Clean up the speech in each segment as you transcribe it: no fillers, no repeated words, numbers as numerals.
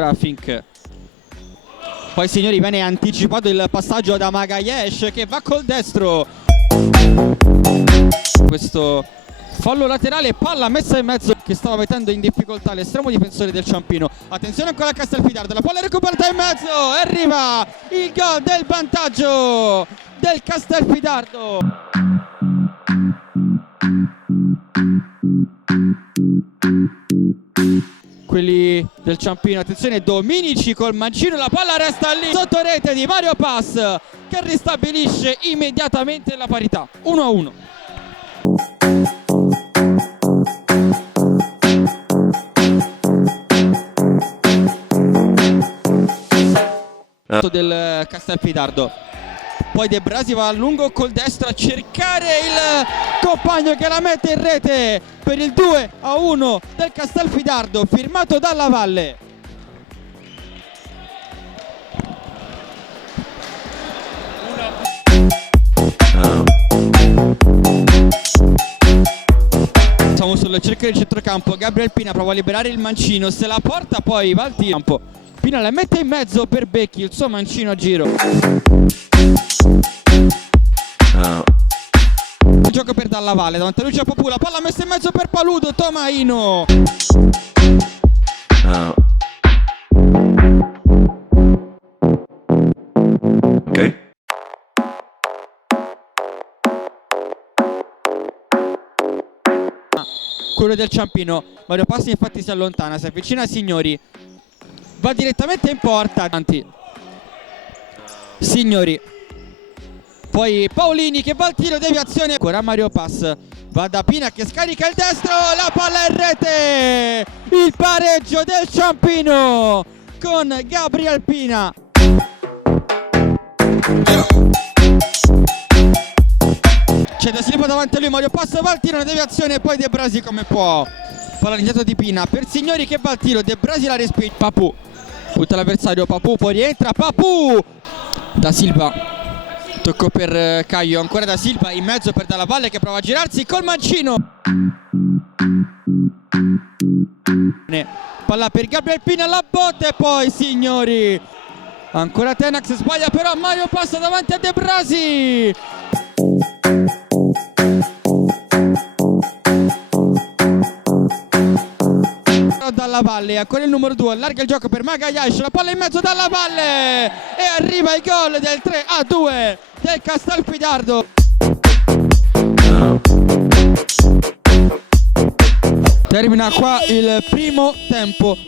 ancora Fink. Poi signori viene anticipato il passaggio da Magayesh che va col destro. Questo fallo laterale, palla messa in mezzo che stava mettendo in difficoltà l'estremo difensore del Ciampino. Attenzione ancora a Castelfidardo, la palla recuperata in mezzo e arriva il gol del vantaggio del Castelfidardo. Quelli del Ciampino, attenzione, Dominici col mancino, la palla resta lì sotto rete di Mario Pass che ristabilisce immediatamente la parità, 1-1. Del Castelfidardo. Poi De Brasi va a lungo col destro a cercare il compagno che la mette in rete per il 2-1 del Castelfidardo, firmato dalla Valle. Siamo sul cerchio del centrocampo, Gabriel Pina prova a liberare il mancino, se la porta poi va al campo. Pina la mette in mezzo per Becchi, il suo mancino a giro. Il gioco per Dalla Valle, davanti a lui c'è Papu, la palla messa in mezzo per Paludo, Tomaino. Ok. Quello del Ciampino, Mario Passi infatti si allontana, si avvicina a Signori. Va direttamente in porta. Signori. Poi Paolini che va al tiro, deviazione. Ancora Mario Pass. Va da Pina che scarica il destro. La palla in rete. Il pareggio del Ciampino con Gabriel Pina. C'è Da Silva davanti a lui. Mario Pass va al tiro, una deviazione. E poi De Brasi come può. Palla indietro di Pina per Signori che va al tiro. De Brasi la respinge. Papu. Butta l'avversario, Papu poi rientra, Papu! Da Silva, tocco per Caio, ancora Da Silva in mezzo per Dalla Valle che prova a girarsi col mancino. Palla per Gabriel Pina, la botta e poi Signori. Ancora Tenax, sbaglia però Mario passa davanti a De Brasi. Dalla Valle, ancora il numero 2, allarga il gioco per Magayesh, la palla in mezzo Dalla Valle e arriva il gol del 3-2 del Castelfidardo. Termina qua il primo tempo.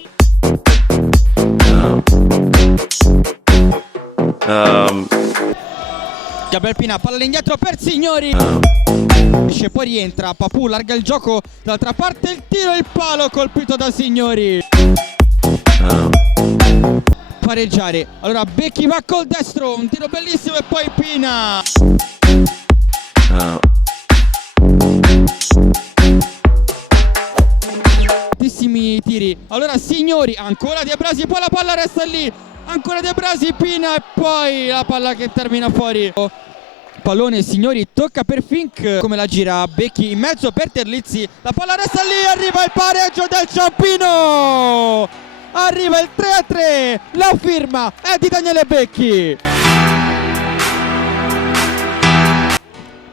Gabriel Pina, palla indietro per Signori. Esce, poi rientra, Papu larga il gioco dall'altra parte, il tiro, il palo colpito da Signori. Pareggiare, allora Becchi va col destro, un tiro bellissimo e poi Pina. Tantissimi tiri, allora Signori, ancora De Brasi, poi la palla resta lì, ancora De Brasi, Pina e poi la palla che termina fuori. Pallone Signori, tocca per Fink, come la gira Becchi in mezzo per Terlizzi, la palla resta lì, arriva il pareggio del Ciampino, arriva il 3-3, la firma è di Daniele Becchi.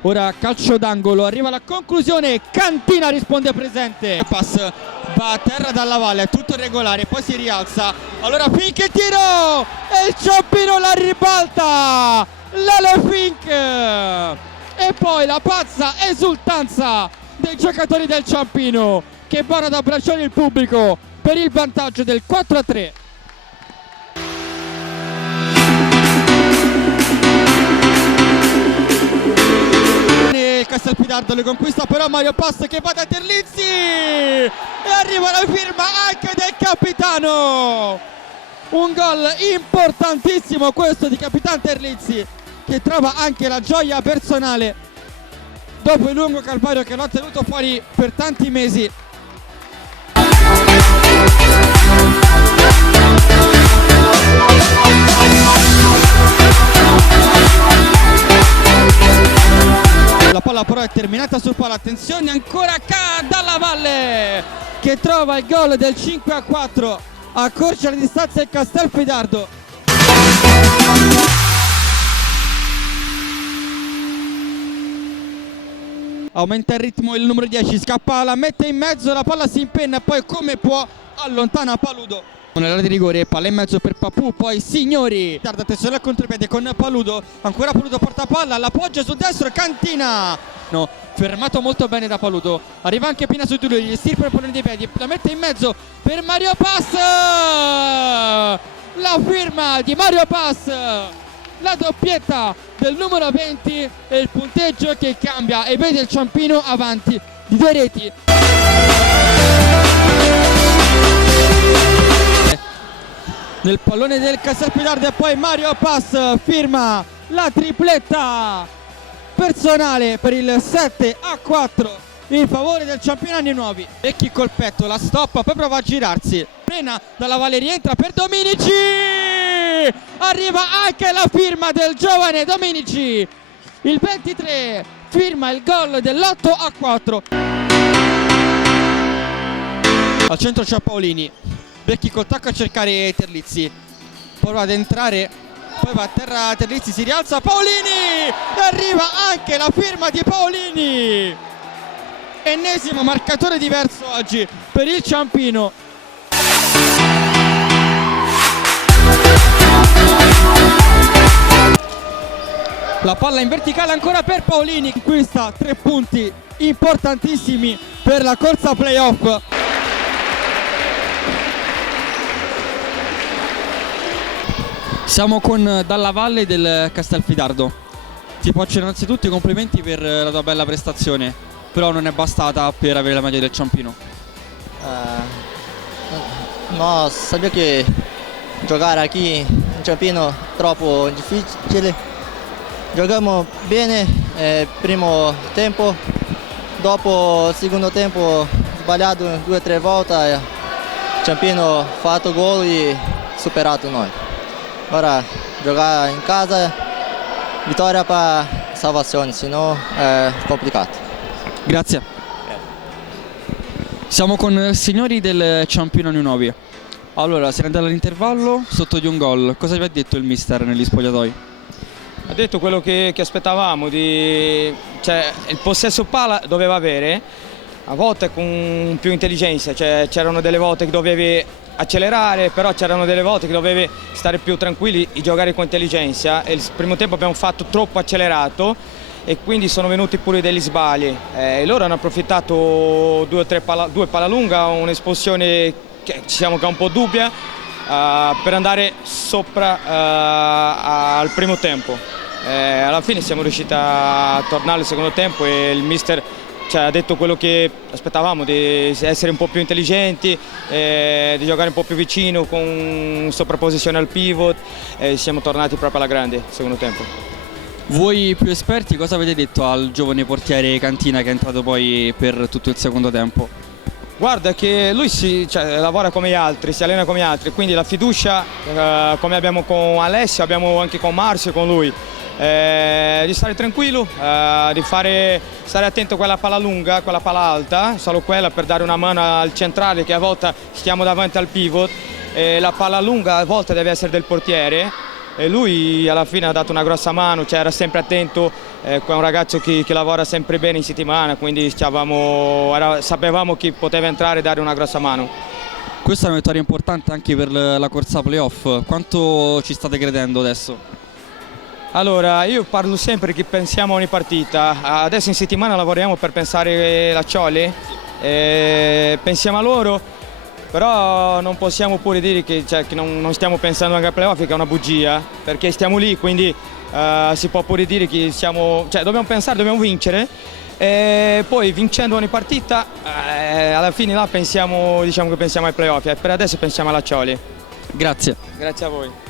Ora calcio d'angolo, arriva la conclusione, Cantina risponde presente. Pass va a terra Dalla Valle, è tutto regolare, poi si rialza, allora Fink il tiro e il Ciampino la ribalta. Lele Fink e poi la pazza esultanza dei giocatori del Ciampino che vanno ad abbracciare il pubblico per il vantaggio del 4-3. Il Castelfidardo le conquista però Mario Pass che va da Terlizzi e arriva la firma anche del capitano. Un gol importantissimo questo di Capitan Terlizzi che trova anche la gioia personale dopo il lungo calvario che l'ha tenuto fuori per tanti mesi. La palla però è terminata sul palo, attenzione ancora Dalla Valle che trova il gol del 5-4 accorcia la distanza il Castelfidardo. Aumenta il ritmo il numero 10, scappa, la mette in mezzo, la palla si impenna e poi come può allontana Paludo. Nell'area di rigore, palla in mezzo per Papù, poi Signori. Tarda attenzione al contropiede con Paludo, ancora Paludo porta palla, l'appoggia sul destro, Cantina. No, fermato molto bene da Paludo. Arriva anche Pina su di lui, gli stirpa il pallone dei piedi, la mette in mezzo per Mario Pass. La firma di Mario Pass, la doppietta del numero 20 e il punteggio che cambia e vede il Ciampino avanti di 2 reti. Nel pallone del Castelfidardo e poi Mario Pass firma la tripletta personale per il 7-4 in favore del Ciampino Anni Nuovi. Becchi col petto, la stoppa, poi prova a girarsi. Frena dalla Valle, rientra per Dominici. Arriva anche la firma del giovane Dominici. Il 23 firma il gol dell'8-4. Al centro c'è Paolini. Becchi col tacco a cercare Terlizzi. Prova ad entrare, poi va a terra Terlizzi, si rialza Paolini e arriva anche la firma di Paolini. Ennesimo marcatore diverso oggi per il Ciampino. La palla in verticale ancora per Paolini, conquista 3 punti importantissimi per la corsa playoff. Siamo con Dalla Valle del Castelfidardo. Ti faccio innanzitutto i complimenti per la tua bella prestazione, però non è bastata per avere la maglia del Ciampino. No, sapevo che giocare qui in Ciampino è troppo difficile. Giochiamo bene primo tempo, dopo il secondo tempo sbagliato 2 o 3 volte, il Ciampino ha fatto gol e superato noi. Ora giocare in casa, vittoria per salvazione, se no è complicato. Grazie. Siamo con Signori del Ciampino Anni Nuovi. Allora, si è andato all'intervallo sotto di un gol. Cosa vi ha detto il mister negli spogliatoi? Ha detto quello che aspettavamo, cioè, il possesso palla doveva avere, a volte con più intelligenza, cioè, c'erano delle volte che dovevi accelerare, però c'erano delle volte che dovevi stare più tranquilli e giocare con intelligenza. E il primo tempo abbiamo fatto troppo accelerato e quindi sono venuti pure degli sbagli. E loro hanno approfittato 2 palla lunga, un'espulsione che diciamo che è un po' dubbia, per andare sopra al primo tempo. Alla fine siamo riusciti a tornare al secondo tempo e il mister ha detto quello che aspettavamo, di essere un po' più intelligenti, di giocare un po' più vicino con sovrapposizione al pivot, e siamo tornati proprio alla grande il secondo tempo. Voi più esperti cosa avete detto al giovane portiere Cantina che è entrato poi per tutto il secondo tempo? Guarda che lui lavora come gli altri, si allena come gli altri, quindi la fiducia come abbiamo con Alessio, abbiamo anche con Marzio e con lui. Di stare tranquillo, di stare attento a quella palla lunga, quella palla alta, solo quella per dare una mano al centrale che a volte stiamo davanti al pivot, la palla lunga a volte deve essere del portiere e lui alla fine ha dato una grossa mano, era sempre attento, è un ragazzo che lavora sempre bene in settimana, quindi sapevamo chi poteva entrare e dare una grossa mano. Questa è una vittoria importante anche per la corsa playoff, quanto ci state credendo adesso? Allora, io parlo sempre che pensiamo a ogni partita, adesso in settimana lavoriamo per pensare alla Cioli, pensiamo a loro, però non possiamo pure dire che non stiamo pensando anche al playoff, che è una bugia, perché stiamo lì, quindi si può pure dire che dobbiamo pensare, dobbiamo vincere, e poi vincendo ogni partita, alla fine là diciamo che pensiamo ai playoff, per adesso pensiamo alla Cioli. Grazie. Grazie a voi.